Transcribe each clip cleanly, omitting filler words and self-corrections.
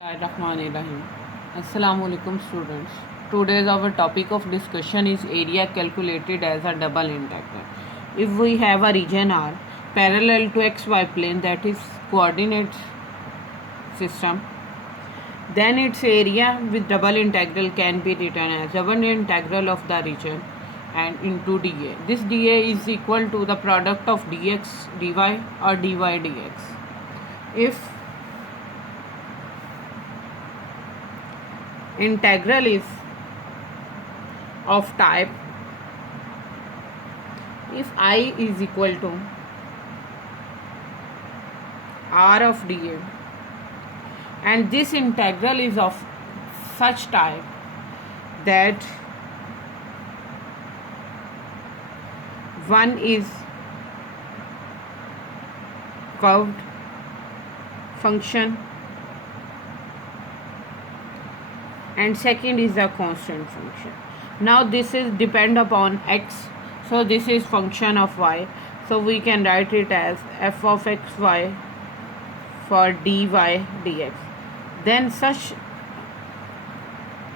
Bismillahirrahmanirrahim. Assalamu alaikum students. Today's our topic of discussion is area calculated as a double integral. If we have a region R parallel to xy plane, that is coordinate system, then its area with double integral can be written as double integral of the region and into dA. This dA is equal to the product of dx dy or dy dx. If integral is of type, if I is equal to r of dA and this integral is of such type that one is curved function and second is a constant function. Now this is depend upon x, so this is function of y, so we can write it as f of xy for dy dx. Then such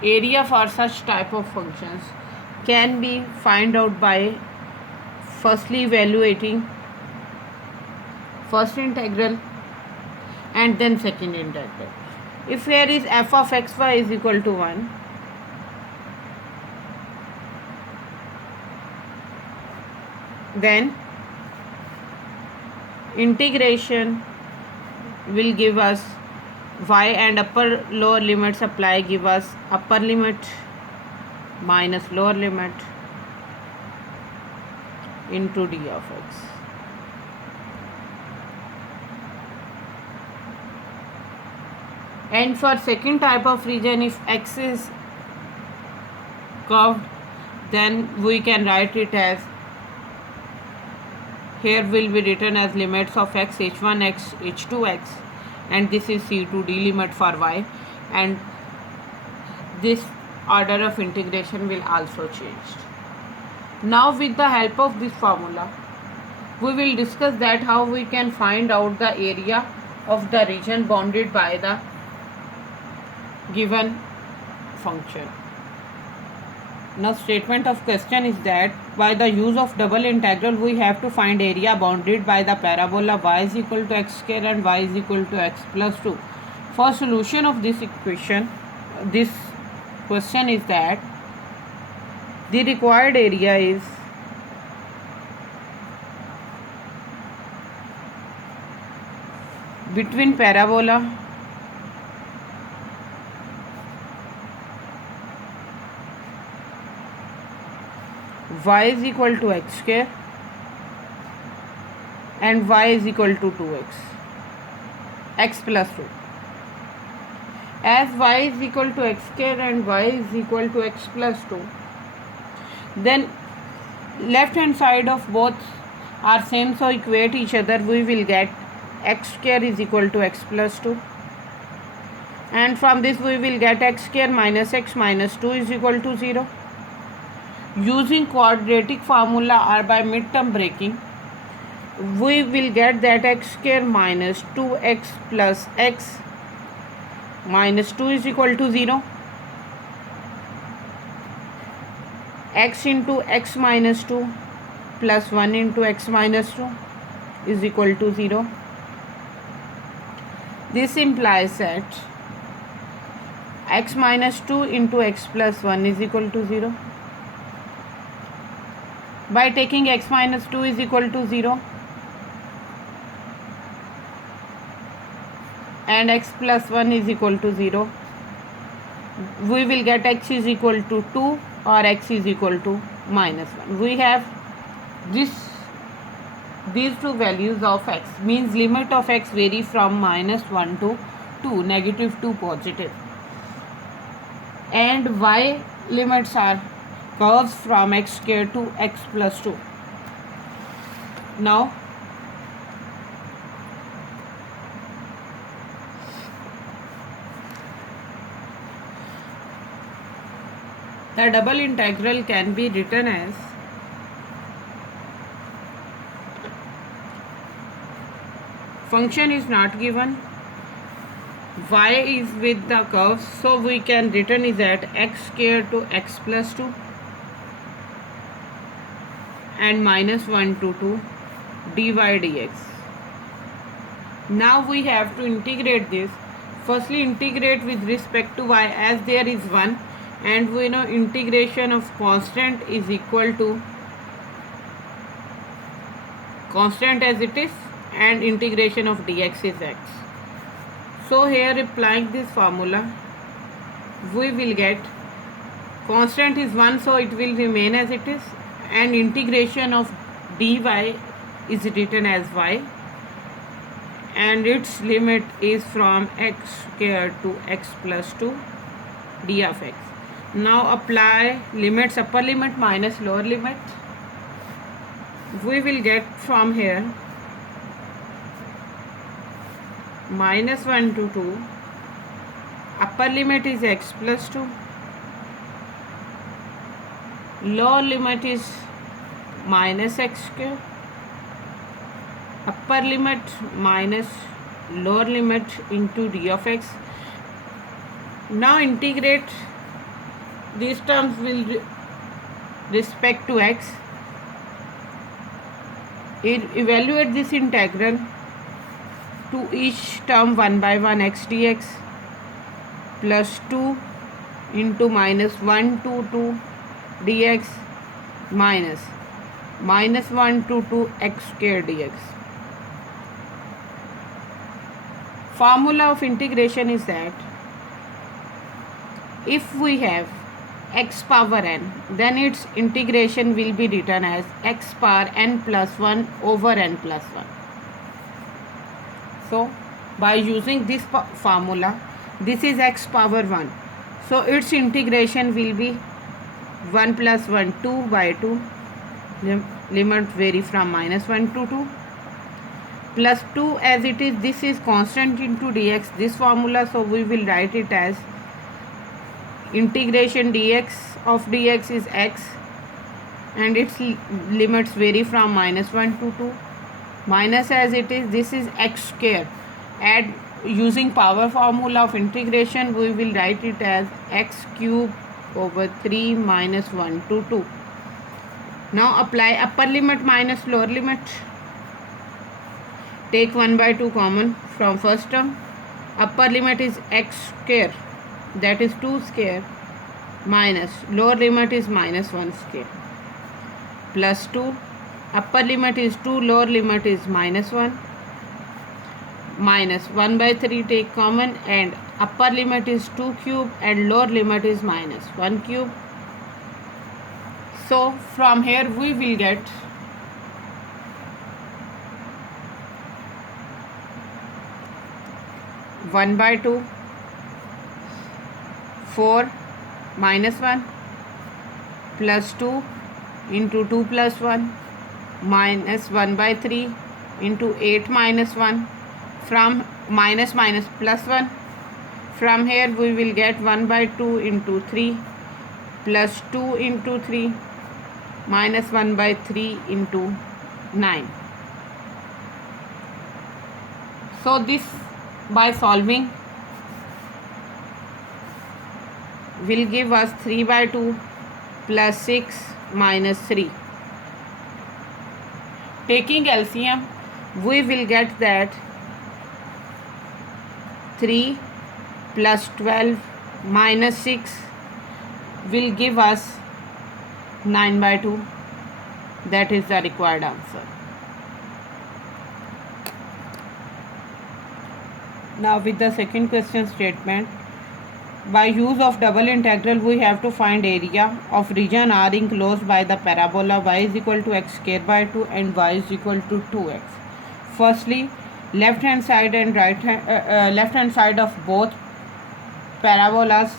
area for such type of functions can be find out by firstly evaluating first integral and then second integral. If here is f of xy is equal to 1, then integration will give us y and upper lower limits apply give us upper limit minus lower limit into d of x. And for second type of region, if x is curved, then we can write it as, here will be written as limits of x h1x h2x, and this is c2d limit for y, and this order of integration will also change. Now with the help of this formula, we will discuss that how we can find out the area of the region bounded by the given function. Now statement of question is that by the use of double integral we have to find area bounded by the parabola y is equal to x square and y is equal to x plus 2. For solution of this equation, this question is that the required area is between parabola y is equal to x square and y is equal to 2x, x plus 2. As y is equal to x square and y is equal to x plus 2, then left hand side of both are same, so equate each other. We will get x square is equal to x plus 2, and from this we will get x square minus x minus 2 is equal to 0. Using quadratic formula or by midterm breaking, we will get that x square minus 2x plus x minus 2 is equal to 0. X into x minus 2 plus 1 into x minus 2 is equal to 0. This implies that x minus 2 into x plus 1 is equal to 0. By taking x minus 2 is equal to 0 and x plus 1 is equal to 0, we will get x is equal to 2 or x is equal to minus 1. We have these two values of x, means limit of x vary from minus 1 to 2, negative to positive, and y limits are curves from x square to x plus 2. Now the double integral can be written as function is not given, y is with the curve, so we can written is at x square to x plus 2 and minus 1 to 2 dy dx. Now we have to integrate this. Firstly, integrate with respect to y as there is 1, and we know integration of constant is equal to constant as it is, and integration of dx is x. So here applying this formula, we will get constant is 1, so it will remain as it is, and integration of dy is written as y, and its limit is from x square to x plus 2 d of x. Now apply limits, upper limit minus lower limit. We will get from here minus 1 to 2, upper limit is x plus 2, lower limit is minus x square, upper limit minus lower limit into d of x. Now integrate these terms will respect to x. Evaluate this integral to each term 1 by 1 x dx plus 2 into minus 1 to 2 dx minus 1 to 2 x square dx. Formula of integration is that if we have x power n, then its integration will be written as x power n plus 1 over n plus 1. So by using this formula, this is x power 1, so its integration will be 1 plus 1 2 by 2, limit vary from minus 1 to 2, plus 2 as it is, this is constant into dx, this formula, so we will write it as integration dx of dx is x, and its limits vary from minus 1 to 2, minus as it is, this is x square. Add using power formula of integration, we will write it as x cube over 3 minus 1 to 2. Now apply upper limit minus lower limit. Take 1 by 2 common from first term. Upper limit is x square, that is 2 square, minus lower limit is minus 1 square, plus 2. Upper limit is 2, lower limit is minus 1, minus 1 by 3 take common, and upper limit is 2 cube and lower limit is minus 1 cube. So from here we will get one by 2 4 minus 1 plus 2 into 2 plus 1 minus 1 by 3 into 8 minus 1, from minus minus plus 1. From here we will get 1 by 2 into 3 plus 2 into 3 minus 1 by 3 into 9. So this by solving will give us 3 by 2 plus 6 minus 3. Taking LCM, we will get that 3 plus 12 minus 6 will give us 9 by 2. That is the required answer. Now with the second question statement, by use of double integral we have to find area of region R enclosed by the parabola y is equal to x square by 2 and y is equal to 2x. Firstly, left hand side and left hand side of both parabolas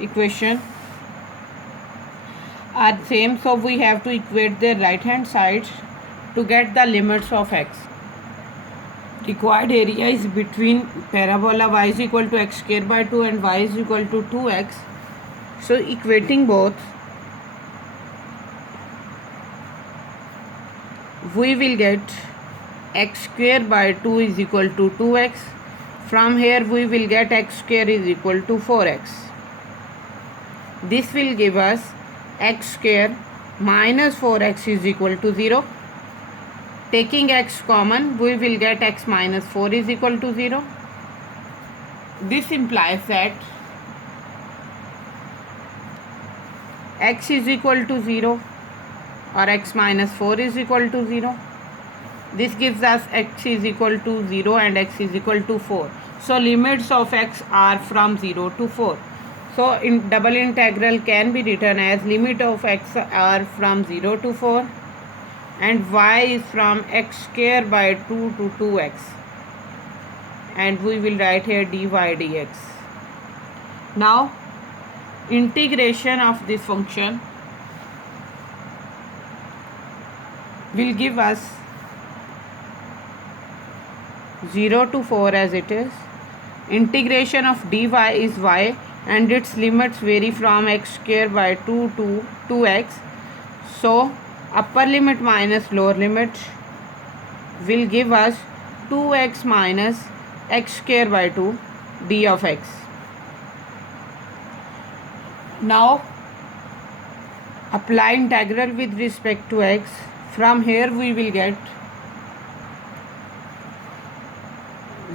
equation are same, so we have to equate their right hand sides to get the limits of x. Required area is between parabola y is equal to x square by 2 and y is equal to 2x. So equating both, we will get x square by 2 is equal to 2x. From here we will get x square is equal to 4x. This will give us x square minus 4x is equal to 0. Taking x common, we will get x minus 4 is equal to 0. This implies that x is equal to 0 or x minus 4 is equal to 0. This gives us x is equal to 0 and x is equal to 4. So limits of x are from 0 to 4. So in double integral can be written as limit of x are from 0 to 4 and y is from x square by 2 to 2x, and we will write here dy dx. Now integration of this function will give us 0 to 4 as it is. Integration of dy is y and its limits vary from x square by 2 to 2x. So upper limit minus lower limit will give us 2x minus x square by 2 d of x. Now apply integral with respect to x. From here we will get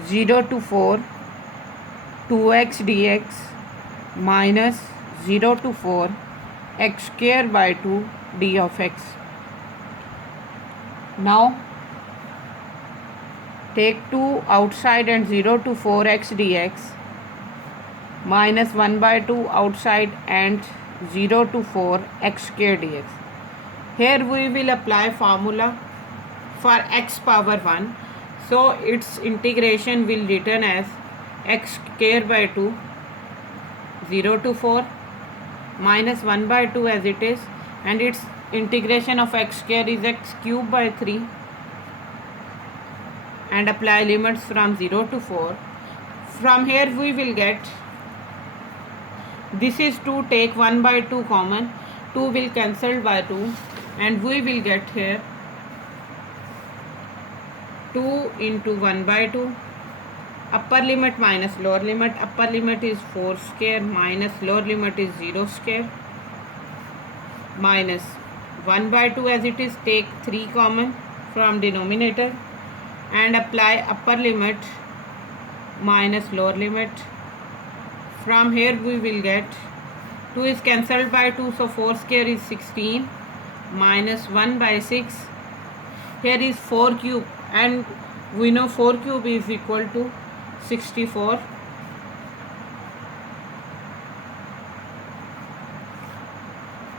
0 to 4 2x dx minus 0 to 4 x square by 2 d of x. Now take 2 outside and 0 to 4x dx minus 1 by 2 outside and 0 to 4 x square dx. Here we will apply formula for x power 1. So its integration will written as x square by 2 0 to 4 minus 1 by 2 as it is, and its integration of x square is x cube by 3, and apply limits from 0 to 4. From here we will get, this is 2, take 1 by 2 common, 2 will cancel by 2 and we will get here 2 into 1 by 2. Upper limit minus lower limit, upper limit is 4 square minus lower limit is 0 square minus 1 by 2 as it is, take 3 common from denominator and apply upper limit minus lower limit. From here we will get 2 is cancelled by 2, so 4 square is 16 minus 1 by 6. Here is 4 cube and we know 4 cube is equal to 64.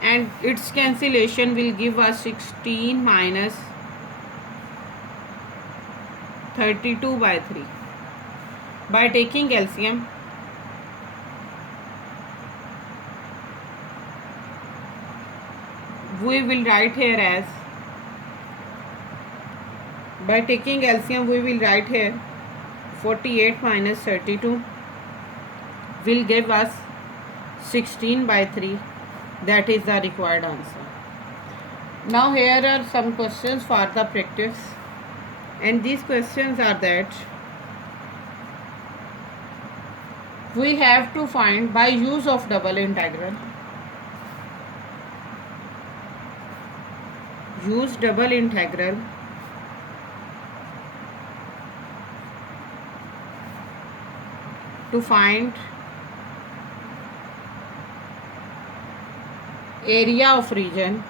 And its cancellation will give us 16 minus 32 by 3. By taking LCM, we will write here as, by taking LCM we will write here 48 minus 32 will give us 16 by 3. That is the required answer. Now here are some questions for the practice, and these questions are that we have to find by use of double integral. Use double integral to find area of region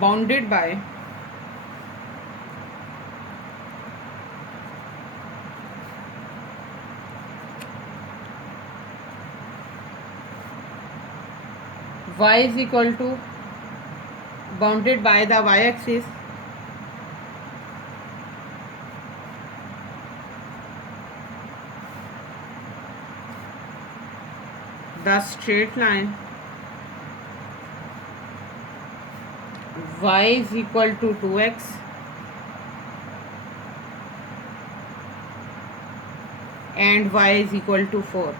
bounded by y is equal to, bounded by the y-axis the straight line y is equal to 2x and y is equal to 4.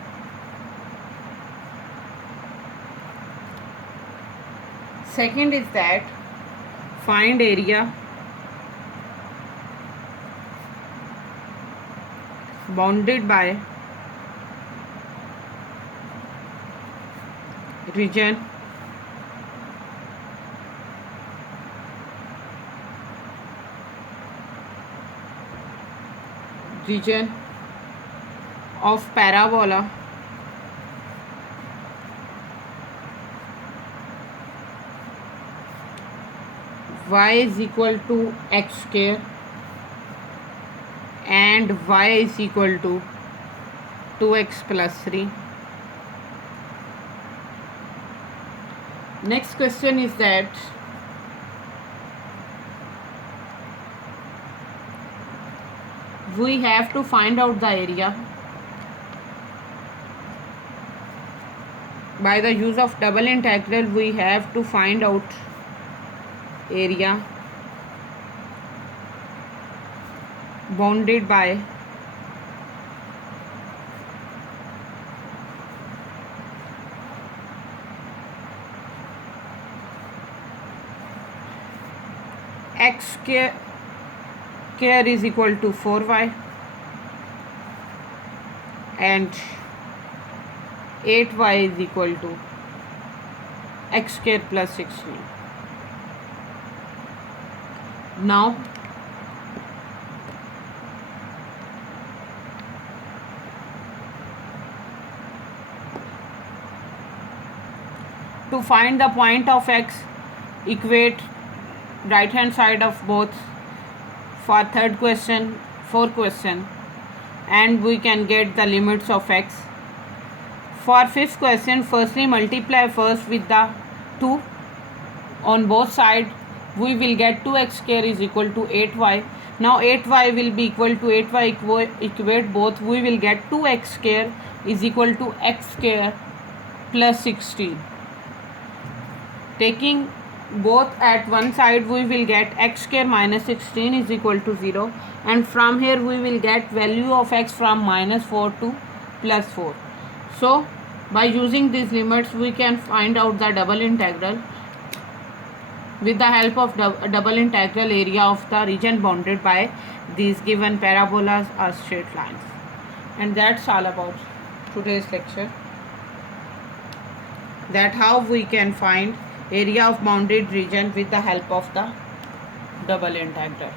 Second is that find area bounded by region of parabola y is equal to x square and y is equal to 2x plus 3. Next question is that we have to find out the area by the use of double integral. We have to find out area bounded by x square is equal to 4y and 8y is equal to x square plus 16. Now to find the point of x, equate right hand side of both for third question, fourth question, and we can get the limits of x. For fifth question, firstly multiply first with the 2 on both sides. We will get 2x square is equal to 8y. Now 8y will be equal to 8y, equate both. We will get 2x square is equal to x square plus 16. Taking both at one side, we will get x square minus 16 is equal to 0, and from here we will get value of x from -4 to +4. So by using these limits we can find out the double integral. With the help of double integral, area of the region bounded by these given parabolas or straight lines. And that's all about today's lecture, that how we can find area of bounded region with the help of the double integral.